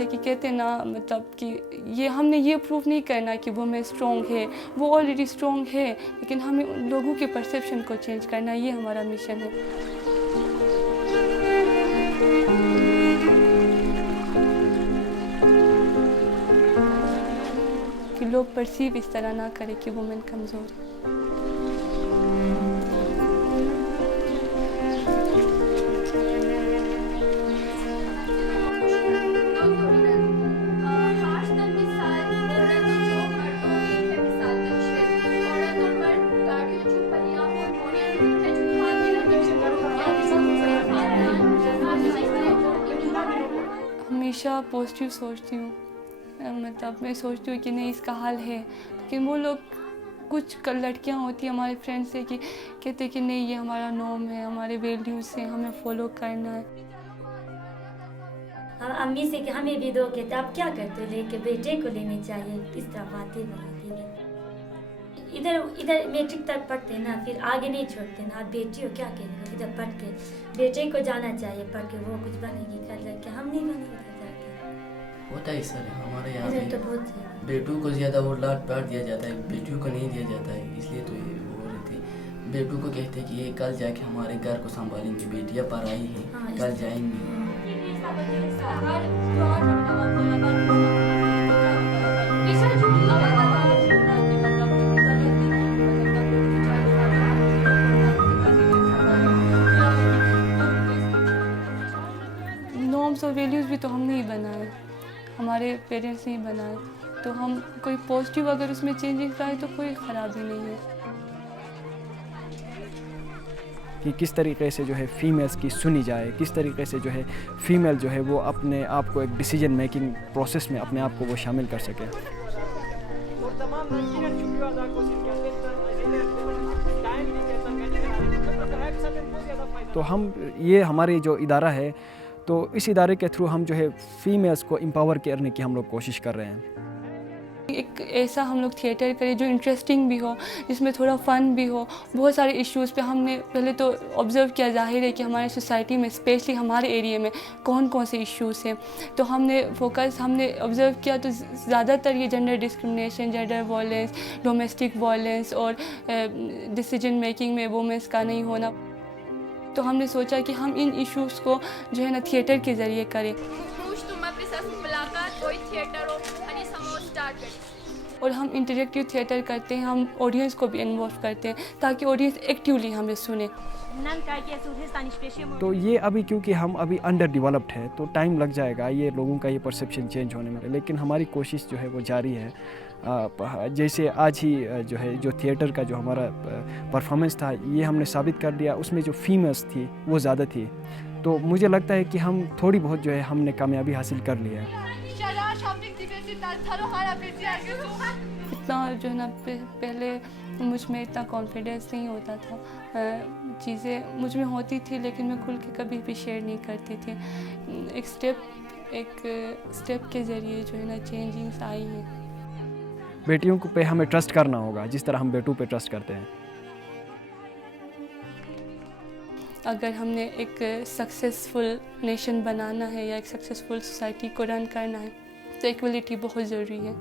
जैसे कि कहते हैं ना, मतलब कि ये हमने ये प्रूव नहीं करना कि वो मैं स्ट्रॉन्ग है, वो ऑलरेडी स्ट्रॉन्ग है, लेकिन हमें उन लोगों के परसेप्शन को चेंज करना, ये हमारा मिशन है। कि लोग परसीव इस तरह ना करें कि वुमेन कमज़ोर है। हमेशा पॉजिटिव सोचती हूँ, मतलब मैं सोचती हूँ कि नहीं इसका हल है, लेकिन वो लोग कुछ लड़कियाँ होती हैं हमारे फ्रेंड्स से कि कहते हैं कि नहीं ये हमारा नॉर्म है, हमारे वैल्यूज़ हैं, हमें फॉलो करना है। हम अम्मी से कि हमें भी दो, कहते आप क्या करते हो लेके बेटे को लेने चाहिए, इस तरह बातें बनाती है। इधर मैट्रिक तक पढ़ते ना, फिर आगे नहीं छोड़ते ना, आप बेटी हो क्या करेंगे, इधर पढ़ के बेटे को जाना चाहिए, पढ़ के वो कुछ बनेगी, कर लड़के हम नहीं बनेंगे। होता है सर, हमारे यहाँ तो बहुत बेटों को ज़्यादा वो लाड प्यार दिया जाता है, बेटियों को नहीं दिया जाता है, इसलिए तो ये हो रही थी। बेटों को कहते हैं कि ये कल जाके हमारे घर को संभालेंगे, बेटियाँ पराई हैं, कल जाएंगी। नॉर्म्स और वैल्यूज़ भी तो हमने ही बनाए, हमारे पेरेंट्स ने ही बनाए, तो हम कोई पॉजिटिव अगर उसमें चेंजिंग लाए तो कोई ख़राबी नहीं है। कि किस तरीके से जो है फ़ीमेल्स की सुनी जाए, किस तरीके से जो है फ़ीमेल जो है वो अपने आप को एक डिसीजन मेकिंग प्रोसेस में अपने आप को वो शामिल कर सके। तो हम ये हमारी जो इदारा है, तो इस इदारे के थ्रू हम जो है फ़ीमेल्स को एम्पावर करने की हम लोग कोशिश कर रहे हैं। एक ऐसा हम लोग थिएटर करें जो इंटरेस्टिंग भी हो, जिसमें थोड़ा फ़न भी हो। बहुत सारे इश्यूज़ पे हमने पहले तो ऑब्ज़र्व किया, जाहिर है कि हमारे सोसाइटी में स्पेशली हमारे एरिया में कौन कौन से इश्यूज़ हैं, तो हमने ऑब्ज़र्व किया तो ज़्यादातर ये gender discrimination, gender violence, domestic violence और डिसीजन मेकिंग में वुमेन्स का नहीं होना। तो हमने सोचा कि हम इन इश्यूज़ को जो है ना थिएटर के ज़रिए करें। और हम इंटरेक्टिव थिएटर करते हैं, हम ऑडियंस को भी इन्वॉल्व करते हैं ताकि ऑडियंस एक्टिवली हमें सुने। तो ये अभी क्योंकि हम अभी अंडर डेवलप्ड है तो टाइम लग जाएगा ये लोगों का ये परसेप्शन चेंज होने में, लेकिन हमारी कोशिश जो है वो जारी है। जैसे आज ही जो है जो थिएटर का जो हमारा परफॉर्मेंस था, ये हमने साबित कर दिया, उसमें जो फीमेल्स थी वो ज़्यादा थी, तो मुझे लगता है कि हम थोड़ी बहुत जो है हमने कामयाबी हासिल कर ली है। इतना जो है ना पहले मुझ में इतना कॉन्फिडेंस नहीं होता था, चीज़ें मुझ में होती थी लेकिन मैं खुल के कभी भी शेयर नहीं करती थी। एक स्टेप के ज़रिए जो है ना चेंजिंग्स आई हैं। बेटियों को पे हमें ट्रस्ट करना होगा जिस तरह हम बेटों पे ट्रस्ट करते हैं। अगर हमने एक सक्सेसफुल नेशन बनाना है या एक सक्सेसफुल सोसाइटी को रन करना है तो इक्वलिटी बहुत ज़रूरी है।